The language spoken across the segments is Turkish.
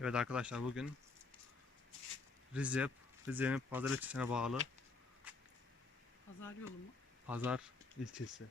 Evet arkadaşlar, bugün Rize'nin Pazar ilçesine bağlı Pazar yolu mu? Pazar ilçesinde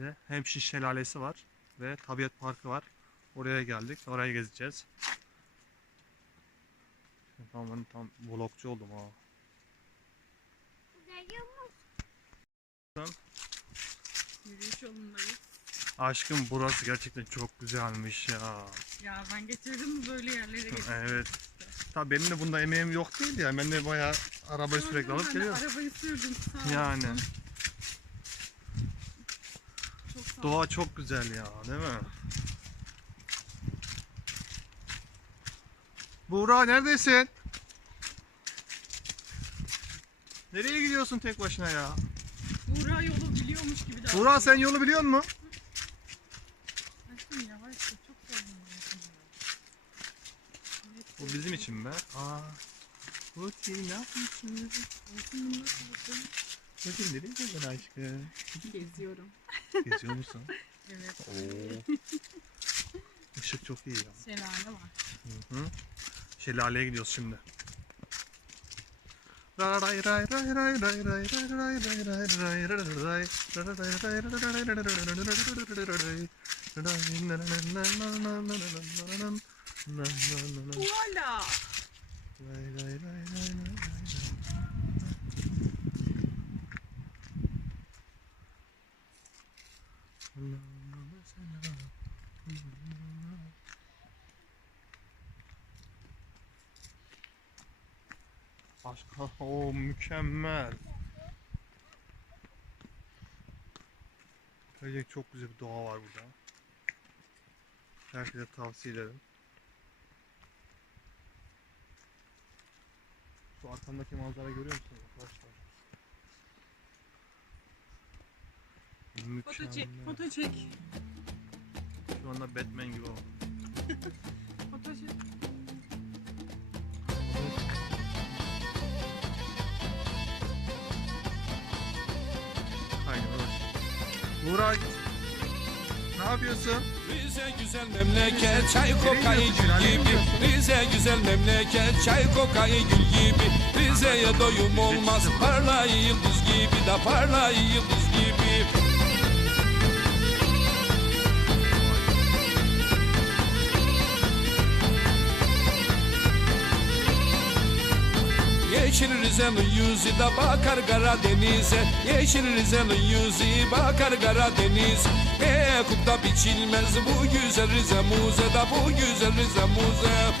Evet. Hemşin Şelalesi var ve Tabiat Parkı var. Oraya geldik. Oraya gezeceğiz. Tam vlogcu oldum ha. Yürüyüş yolundayız. Aşkım, burası gerçekten çok güzelmiş ya. Ya ben getirdim mi böyle yerlere getirdim. Evet. Tabii benim de bunda emeğim yok değil ya. Ben de bayağı arabayı sürekli alıp geliyorum. Arabayı sürdüm. Sağ Yani. olsun. Çok sağ ol. Doğa çok güzel ya, değil mi? Buğra, neredesin? Nereye gidiyorsun tek başına ya? Buğra yolu biliyormuş gibi davranıyor. Buğra, sen yolu biliyor musun? Aşkım yavaş çok sevdim. Bu bizim için be. Buti, ne yapıyorsun? Buti, nereye gidiyorsun aşkım? Geziyorum. Geziyor musun? Evet. Oo. Işık çok iyi ya. Şelale var. Hı. Şelaleye gidiyoruz şimdi. Voila. Başka, o mükemmel. Gerçekten çok güzel bir doğa var burada. Herkese tavsiye ederim. Şu arkamdaki manzara görüyor musunuz arkadaşlar? Foto çek. Mükemmel. Foto çek. Şu anda Batman gibi oldu. Foto çek. Aynen öyle. Buğra, ne yapıyorsun? Rize güzel memleket, çay kokayı gül gibi. Rize güzel memleket, çay kokayı gül gibi. Rize'ye doyum olmaz, parlayı yıldız gibi da parlayı yıldız gibi. Yeşil Rize'nin yüzü de bakar Karadeniz'e. Yeşil Rize'nin yüzü bakar Karadeniz. Kupta biçilmez bu güzel Rize muze da bu güzel Rize muze.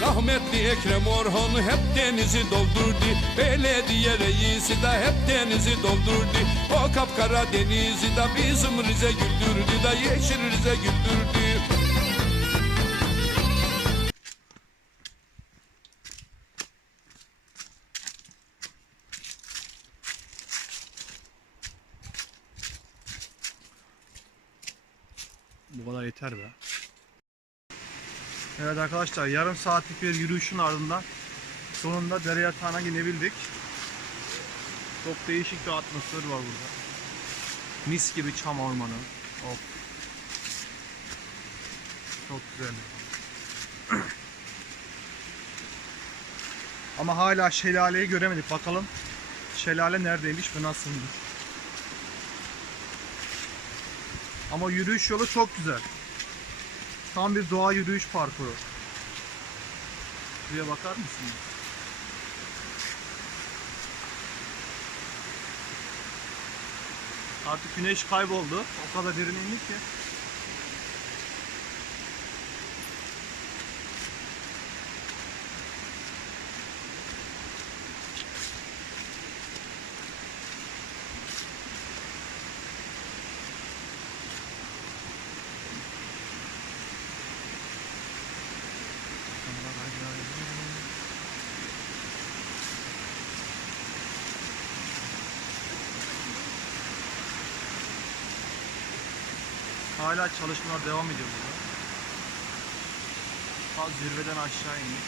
Rahmetli Ekrem Orhan hep denizi doldurdu. Belediye reisi de hep denizi doldurdu. O kapkara denizi de bizim Rize güldürdü da yeşil Rize güldürdü. Bu kadar yeter be. Evet arkadaşlar, yarım saatlik bir yürüyüşün ardından sonunda dere yatağına inebildik. Çok değişik bir atmosfer var burada. Mis gibi çam ormanı. Of. Çok güzel. Ama hala şelaleyi göremedik. Bakalım şelale neredeymiş ve nasılmış. Ama yürüyüş yolu çok güzel. Tam bir doğa yürüyüş parkuru. Buraya bakar mısınız? Artık güneş kayboldu. O kadar derin indik ki. Hala çalışmalar devam ediyor burada. Ta zirveden aşağı indik.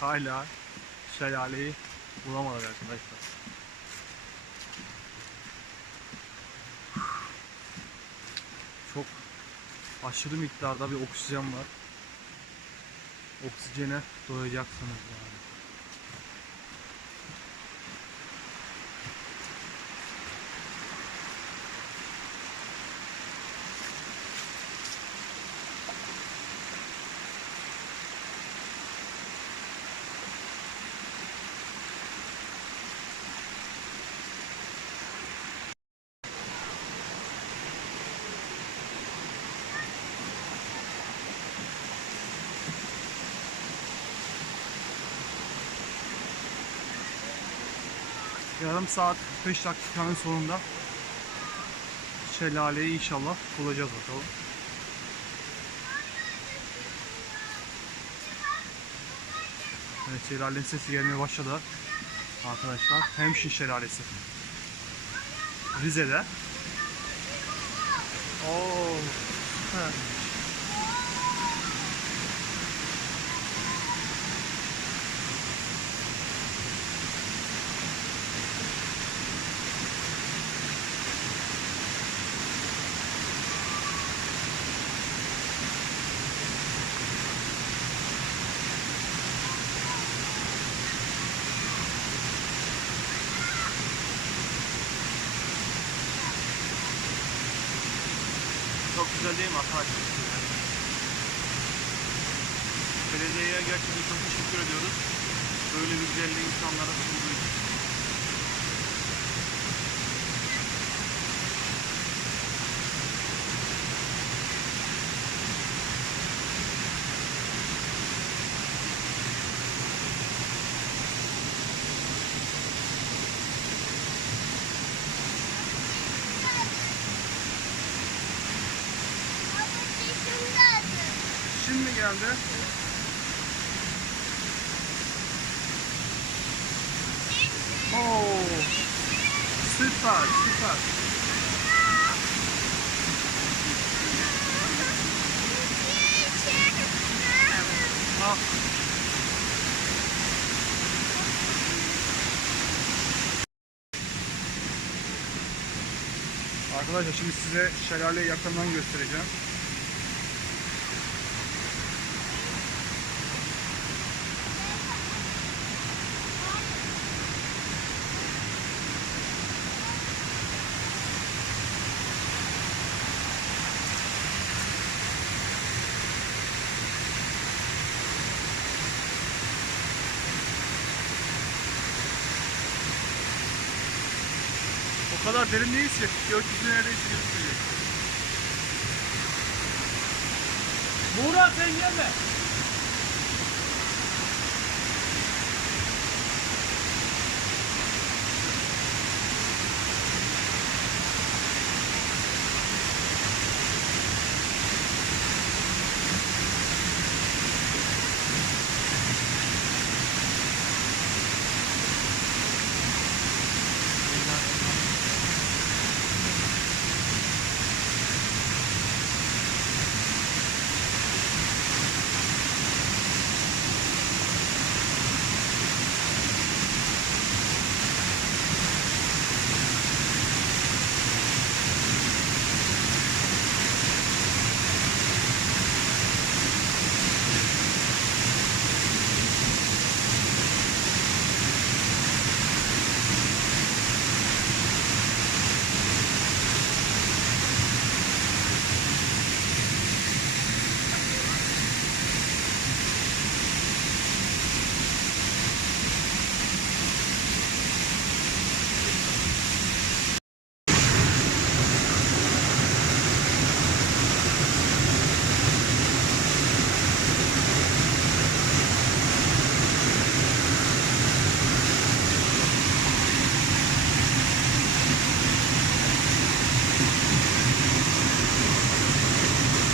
hala şelaleyi bulamadık arkadaşlar. Çok aşırı miktarda bir oksijen var. Oksijene doyacaksınız yani. Yarım saat 45 dakikanın sonunda şelaleyi inşallah bulacağız bakalım. Evet, şelalenin sesi gelmeye başladı arkadaşlar. Hemşin Şelalesi. Rize'de. Oo, süper. Çok güzel değil mi arkadaşlar? Belediyeye gerçekten çok teşekkür ediyoruz. Böyle bir güzelliği insanlara sunduğu için. Şimdi geldi. Oo, süper, süper. Ah. Arkadaşlar şimdi size şelaleyi yakından göstereceğim. O kadar derin değil ki. Gökyüzü neredeyse gözüküyor. Muğra sen gelme.